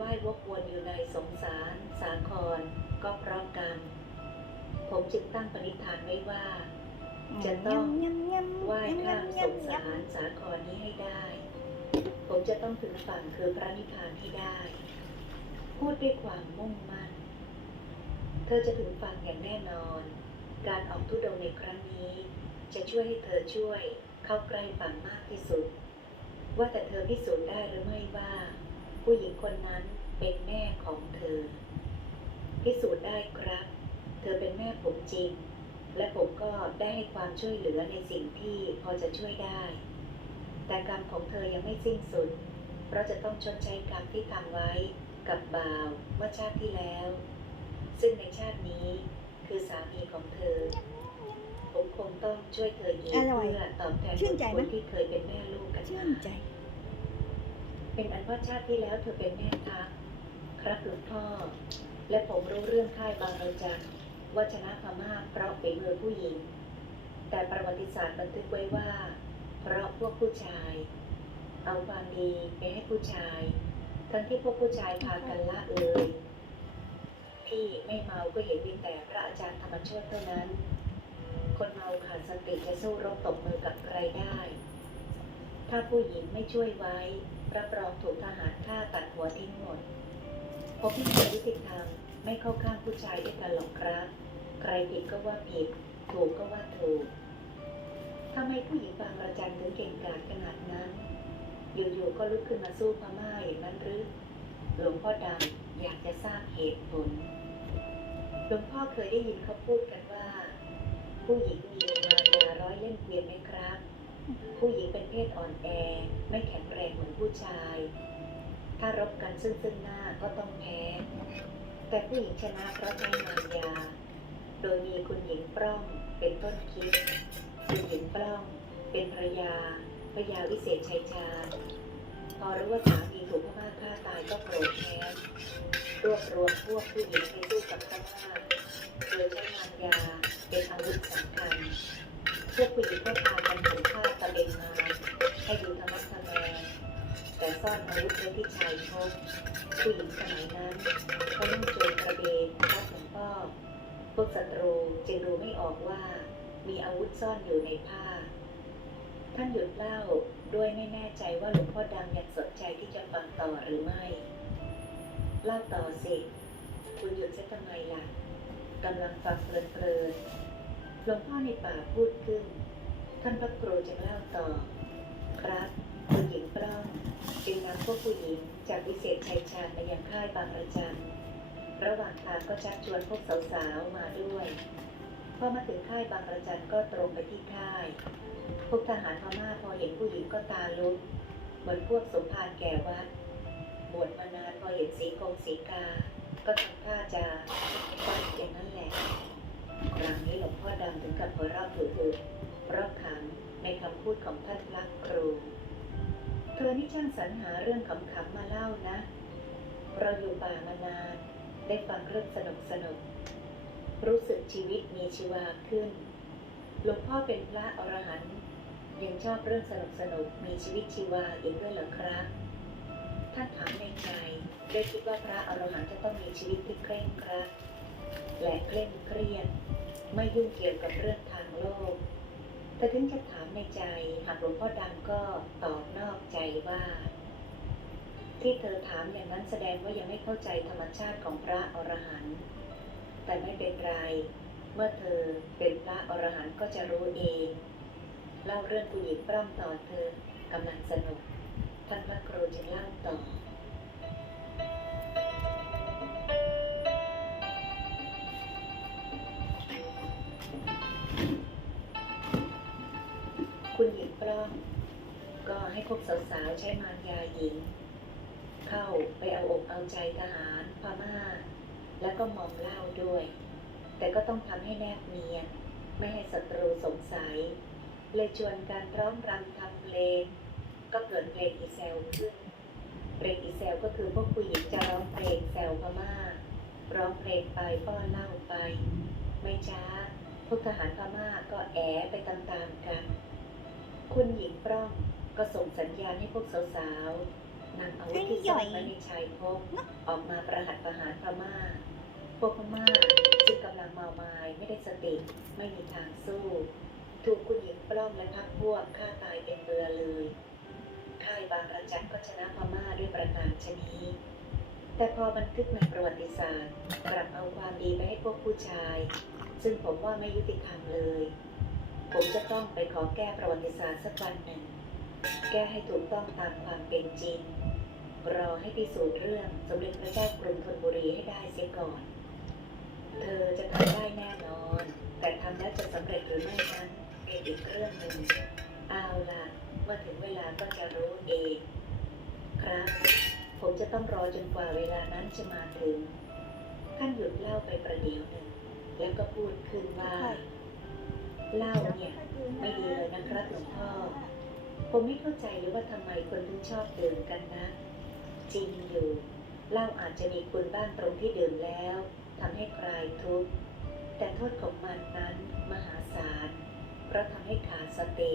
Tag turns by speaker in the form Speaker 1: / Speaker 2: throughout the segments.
Speaker 1: ว่าย วกวนอยู่ในสงสาร สาคร ก็เพราะกันผมจึงตั้งปณิธานไว้ว่า จะต้องไหว้ข้ามสงสารสาครนี้ให้ได้ ผมจะต้องถึงฝั่งคือพระนิพพานให้ได้ พูดด้วยความมุ่งมั่น เธอจะถึงฝั่งอย่างแน่นอน การออกทุดงค์ในครั้งนี้ จะช่วยให้เธอช่วยเข้าใกล้ฝั่งมากที่สุด ว่าแต่เธอพิสูจน์ได้หรือไม่ว่า ผู้หญิงคนนั้นเป็นแม่ของเธอ พิสูจน์ได้ครับ เธอเป็นแม่ผมจริง และผมก็ได้ให้ความช่วยเหลือในสิ่งที่พอจะช่วยได้ แต่กรรมของเธอยังไม่สิ้นสุด เพราะจะต้องชดใช้กรรมที่ทำไว้กับบ่าวเมื่อชาติที่แล้ว ซึ่งในชาตินี้คือสามีของเธอ ผมคงต้องช่วยเธออีก
Speaker 2: อร่อย
Speaker 1: เพื่อตอบแทน
Speaker 2: ชื่นใจไหม
Speaker 1: บุญคุณที่เคยเป็นแม่ลูกกัน
Speaker 2: ชื่
Speaker 1: มาน
Speaker 2: ใจ
Speaker 1: เป็นอันว่าชาติที่แล้วเธอเป็นแม่ทัพครับหลวงพ่อ และผมรู้เรื่องค่ายบางระจันว่าชนะพม่าเพราะฝีมือผู้หญิง แต่ประวัติศาสตร์บันทึกไว้ว่า เพราะพวกผู้ชาย เอาความดีไปให้ผู้ชาย ทั้งที่พวกผู้ชายพากันละเลยที่ไม่เมาก็เห็นมีแต่พระอาจารย์ธรรมโชติเท่านั้น คนเมาขาดสติจะสู้รบตบมือกับใครได้ ถ้าผู้หญิงไม่ช่วยไว้ รับรองถูกทหารฆ่าตัดหัวทิ้งหมด ผมไม่เคยยุติธรรมไม่เข้าข้างผู้ชายด้วยกันหรอกครับ ใครผิดก็ว่าผิด ถูกก็ว่าถูกทำไมผู้หญิงบางระจันถึงเก่งกาจขนาดนั้น อยู่ๆก็ลุกขึ้นมาสู้พม่าอย่างนั้นหรือหลวงพ่อดำอยากจะทราบเหตุผล หลวงพ่อเคยได้ยินเขาพูดกันว่า ผู้หญิงมีมายาร้อยเล่มเกวียนไหมครับ ผู้หญิงเป็นเพศอ่อนแอ ไม่แข็งแรงเหมือนผู้ชาย ถ้ารบกันซึ่งซึ่งหน้าก็ต้องแพ้ แต่ผู้หญิงชนะเพราะใช้มารยา โดยมีคุณหญิงปล้องเป็นต้นคิด คุณหญิงปล้อง เป็นภรรยาพระยาวิเศษชัยชาญพอรู้ว่าสามีถูกพม่าฆ่าตายก็โกรธแค้นรวบรวมพวกผู้หญิงไปสู้กับพม่าโดยใช้มารยาเป็นอาวุธสำคัญพวกผู้หญิงก็พากันถูก เบงมาให้ดูธรรมะทะแมงแต่ซ่อนอาวุธไว้ที่ชายพกผู้หญิงสมัยนั้นเขานุ่งโจงกระเบนรัดหลวงพ่อพวกศัตรูจึงดูไม่ออกว่ามีอาวุธซ่อนอยู่ในผ้า ท่านหยุดเล่าด้วยไม่แน่ใจว่าหลวงพ่อดำยังสนใจที่จะฟังต่อหรือไม่เล่าต่อสิคุณหยุดซะทำไมล่ะกำลังฟังเพลินๆหลวงพ่อในป่าพูดขึ้น ท่านพระครูจึงเล่าต่อ ครับคุณหญิงปล้องจึงนำพวกผู้หญิงจากวิเศษชัยชาญมายังค่ายบางระจันระหว่างทางก็ชักชวนพวกสาวๆมาด้วยพอมาถึงค่ายบางระจันก็ตรงไปที่ค่าย พวกทหารพม่าพอเห็นผู้หญิงก็ตาลุก เหมือนพวกสมภารแก่วัด บวชมานานพอเห็นสีกงสีกา ก็ทำท่าจะฟันอย่างนั้นแหละครั้งนี้หลวงพ่อดำถึงกับหัวเราะถือ เพราะขำในคำพูดของท่านพระครู เธอนี่ช่างสรรหาเรื่องขำๆมาเล่านะ เราอยู่ป่ามานาน ได้ฟังเรื่องสนุกสนุกๆรู้สึกชีวิตมีชีวาขึ้น หลวงพ่อเป็นพระอรหันต์ยังชอบเรื่องสนุกสนุกมีชีวิตชีวาอีกด้วยเหรอครับ ท่านถามในใจได้คิดว่าพระอรหันต์จะต้องมีชีวิตที่เคร่งครัดและเคร่งเครียดไม่ยุ่งเกี่ยวกับเรื่องทางโลก แต่ถึงจะถามในใจ หากหลวงพ่อดำก็ตอบนอกใจว่า ที่เธอถามอย่างนั้นแสดงว่ายังไม่เข้าใจธรรมชาติของพระอรหันต์แต่ไม่เป็นไร เมื่อเธอเป็นพระอรหันต์ก็จะรู้เอง เล่าเรื่องผู้หญิงปล้ำต่อเธอกำลังสนุก ท่านพระครูจึงเล่าต่อ คุณหญิงปล้อมก็ให้พวกสาวๆใช้มารยาหญิง เข้าไปเอาอกเอาใจทหารพม่า แล้วก็มอมเหล้าด้วย แต่ก็ต้องทำให้แนบเนียน ไม่ให้ศัตรูสงสัย เลยชวนการร้องรำทำเพลง ก็เกิดเพลงอีเซลขึ้นเพลงอีเซลก็คือพวกผู้หญิงจะร้องเพลงแซวพม่าร้องเพลงไปป้อนเหล้าไป ไม่ช้าพวกทหารพม่าก็แอไปตามๆกัน คุณหญิงปล้องก็ส่งสัญญาณให้พวกสาวๆนำอาวุธที่ซ่อนไว้ในชายพกออกมาประหัตประหารพม่า พวกพม่าซึ่งกำลังเมาไม้ไม่ได้สติไม่มีทางสู้ ถูกคุณหญิงปล้อมและพักพวกฆ่าตายเป็นเรือเลย ค่ายบางระจันก็ชนะพม่าด้วยประการชนี้แต่พอบันทึกในประวัติศาสตร์กลับเอาความดีไปให้พวกผู้ชาย ซึ่งผมว่าไม่ยุติธรรมเลย ผมจะต้องไปขอแก้ประวัติศาสตร์สักวันหนึ่ง แก้ให้ถูกต้องตามความเป็นจริง รอให้พิสูจน์เรื่องสมเด็จพระเจ้ากรุงธนบุรีให้ได้เสียก่อน เธอจะทำได้แน่นอน แต่ทำแล้วจะสำเร็จหรือไม่นั้นเป็นอีกเรื่องหนึ่ง เอาล่ะเมื่อถึงเวลาก็จะรู้เอง ครับ ผมจะต้องรอจนกว่าเวลานั้นจะมาถึงท่านหยุดเล่าไปประเดี๋ยวหนึ่ง แล้วก็พูดขึ้นว่า เล่าเนี่ยไม่ดีเลยนะครับหลวงพ่อ ผมไม่เข้าใจเลยว่าทำไมคนถึงชอบดื่มกันนะ จริงอยู่เหล้าอาจจะมีคุณบ้างตรงที่ดื่มแล้วทำให้คลายทุกข์แต่โทษของมันนั้นมหาศาลเพราะทำให้ขาดสติ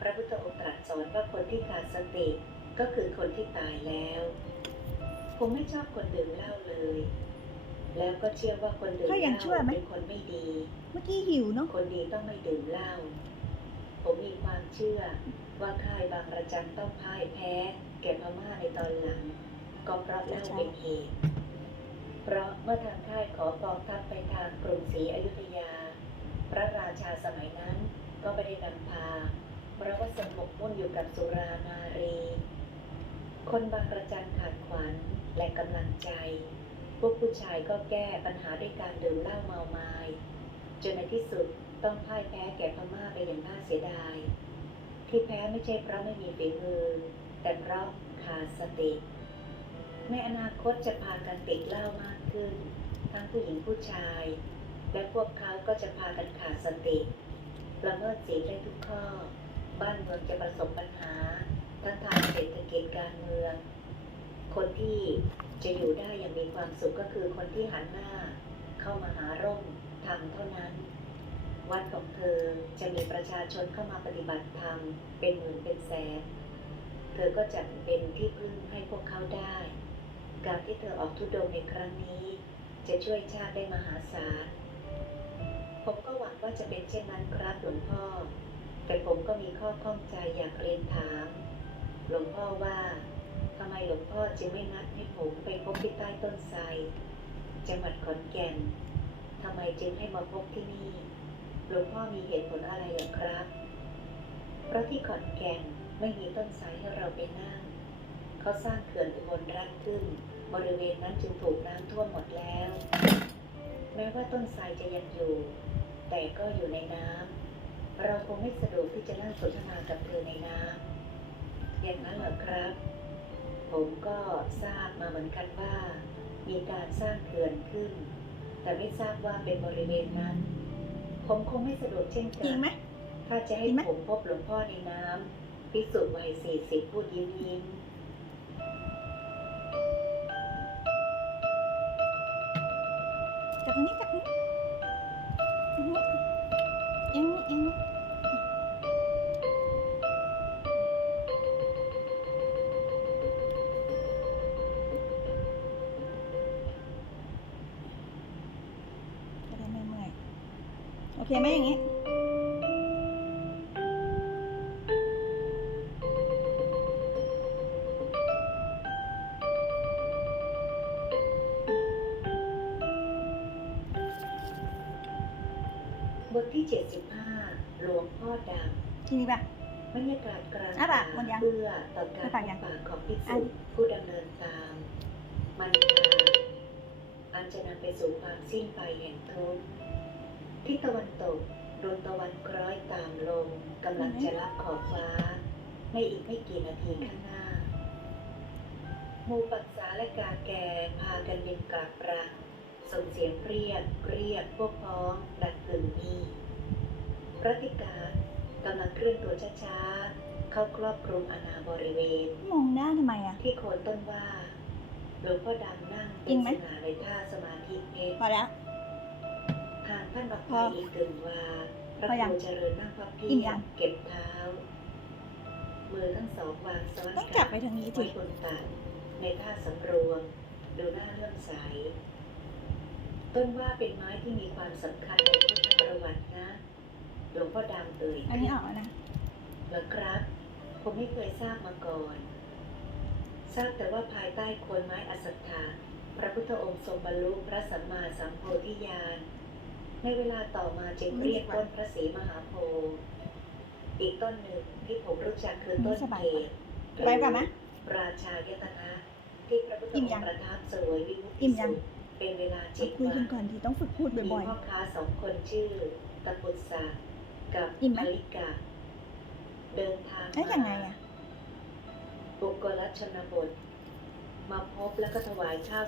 Speaker 1: พระพุทธองค์ตรัสสอนว่าคนที่ขาดสติก็คือคนที่ตายแล้ว ผมไม่ชอบคนดื่มเหล้าเลย แล้วก็เชื่อว่าคนดื่มเห
Speaker 2: ถ้ายั
Speaker 1: ล้าง
Speaker 2: ชั่วไหม
Speaker 1: เป็นคนไม่ดี
Speaker 2: เมื่อกี้หิวเนาะ
Speaker 1: คนดีต้องไม่ดื่มเหล้า ผมมีความเชื่อว่าค่ายบางระจันต้องพ่ายแพ้ แก่พม่าในตอนหลัง ก็เพราะเหล้าเป็นเหตุ เพราะเมื่อทางค่ายขอกองทัพไปทางกรุงศรีอยุธยา พระราชาสมัยนั้นก็ไม่ได้นำพา เพราะว่าสมบมุ่นอยู่กับสุรานารี คนบางระจันขาดขวัญและกำลังใจ พวกผู้ชายก็แก้ปัญหาด้วยการดื่มเหล้าเมาไม้ จนในที่สุดต้องพ่ายแพ้แก่พม่าไปอย่างน่าเสียดาย ที่แพ้ไม่ใช่เพราะไม่มีฝีมือ แต่เพราะขาดสติ ในอนาคตจะพากันติดเหล้ามากขึ้น ทั้งผู้หญิงผู้ชาย และพวกเขาก็จะพากันขาดสติละเมิดศีลได้ทุกข้อ บ้านเมืองจะประสบปัญหา ทั้งทางเศรษฐกิจการเมือง คนที่จะอยู่ได้อย่างมีความสุขก็คือคนที่หันหน้า เข้ามาหาร่ม ธรรมเท่านั้น วัดของเธอจะมีประชาชนเข้ามาปฏิบัติธรรมเป็นหมื่นเป็นแสน เธอก็จะเป็นที่พึ่งให้พวกเขาได้ การที่เธอออกทุดงในครั้งนี้ จะช่วยชาติได้มหาศาล ผมก็หวังว่าจะเป็นเช่นนั้นครับหลวงพ่อ แต่ผมก็มีข้อข้องใจอยากเรียนถาม หลวงพ่อว่าทำไมหลวงพ่อจึงไม่นัดให้ผมไปพบที่ใต้ต้นไทรจังหวัดขอนแก่น ทำไมจึงให้มาพบที่นี่ หลวงพ่อมีเหตุผลอะไรหรอครับ เพราะที่ขอนแก่นไม่มีต้นไทรให้เราไปนั่ง เขาสร้างเขื่อนอุบลรัฐขึ้น บริเวณนั้นจึงถูกน้ำท่วมหมดแล้ว แม้ว่าต้นไทรจะยังอยู่ แต่ก็อยู่ในน้ำ เราคงไม่สะดวกที่จะนั่งสนทนากับเธอในน้ำ อย่างนั้นเหรอครับ ผมก็ทราบมาเหมือนกันว่า มีการสร้างเขื่อนขึ้น แต่ไม่ทราบว่าเป็นบริเวณนั้น ผมคงไม่สะดวกเช่น
Speaker 2: จ
Speaker 1: กั
Speaker 2: ริง
Speaker 1: น
Speaker 2: ไหม
Speaker 1: ถ้าจะให้
Speaker 2: จริงไหม
Speaker 1: ผมพบหลวงพ่อในน้ำพิสุวัยสี่สิบพูดยิ้มยิ้ม
Speaker 2: จากนี้จากนี้นี้เอ็งเอ็งจ เคไหมอย่างนี้
Speaker 1: บทที่เจ็ดสิบห้าหลวงพ่อด
Speaker 2: ทีนี้ป่ะำ
Speaker 1: บรรยากาศกลาง
Speaker 2: อะปะหมดยัง
Speaker 1: เพื่อต่อการ
Speaker 2: อะปะยัง
Speaker 1: พบปากของพิ
Speaker 2: อั
Speaker 1: สุ
Speaker 2: น
Speaker 1: ผู้ดำเนินตาม มันพาอันจะนำไปสู่ความสิ้นไปแห่งทุกข์ ที่ตะวันตกดวงตะวันคล้อยตามลมกำลังจะรับขอบฟ้า ในอีกไม่กี่นาทีข้างหน้าหมูปักษาและกาแกพากันบินกลับรังส่งเสียงเรียกเรียกพวกพ้องดังกึ่งมีรัติการกำลังเคลื่อนตัวช้าๆ เข้าครอบคลุมอาณาบริเวณ
Speaker 2: มองหน้าทำไมอะ
Speaker 1: ที่โคนต้นว่าหลวงพ่อดำนั่ง
Speaker 2: จริงไหม
Speaker 1: เป็นสง่าในท่าสมาธิเพชร
Speaker 2: พอแล้ว
Speaker 1: ห่างท่านออก
Speaker 2: พ
Speaker 1: ไป
Speaker 2: อ
Speaker 1: อีกกึ่งวาพระ
Speaker 2: พอยัง
Speaker 1: ครูเจริญนั่งพับเพี
Speaker 2: อิ่ม
Speaker 1: ย
Speaker 2: ยัง
Speaker 1: บเก็บเท้ามือทั้งสองวางซ้อน
Speaker 2: ต้อง
Speaker 1: กั
Speaker 2: จับไปทางนี้
Speaker 1: ไว้
Speaker 2: สิ
Speaker 1: บนตักในท่าสำรวมดูหน้าเลื่อมใสต้นว่าเป็นไม้ที่มีความสำคัญในพุทธประวัตินะหลวงพ่อดำเอ่ย
Speaker 2: อันนี้ออกแล้วนะ
Speaker 1: เหรอครับ ผมไม่เคยทราบมาก่อน ทราบแต่ว่าภายใต้โคนไม้อสัตถาพระพุทธองค์ทรงบรรลุพระสัมมาสัมโพธิญาณ ในเวลาต่อมาจึงเรียกต้นพระศรีมหาโพธิ์อีกต้นหนึ่งที่ผมรู้จักคือต้นเกศ
Speaker 2: ไปก่อนนะ
Speaker 1: ราชายตนะที่พระพุทธ
Speaker 2: อิ่
Speaker 1: อ
Speaker 2: ม
Speaker 1: ง
Speaker 2: ยัง
Speaker 1: ค์ประทับเสวยวิมุต
Speaker 2: อิ่
Speaker 1: ติ
Speaker 2: มยัง
Speaker 1: สุขเป็นเวลา
Speaker 2: มา
Speaker 1: เจ็ด
Speaker 2: คุย
Speaker 1: วั
Speaker 2: กันนก่อนที่ต้องฝึกพูด
Speaker 1: มี
Speaker 2: บ่อย
Speaker 1: พ่อค้าสองคนชื่อตะปุษากับ
Speaker 2: อิ่มไหม
Speaker 1: มลิกาเดินทาง
Speaker 2: ๆแล้วยังไงอะ
Speaker 1: บุกลชนบท มาพบแล้วก็ถวายข้าว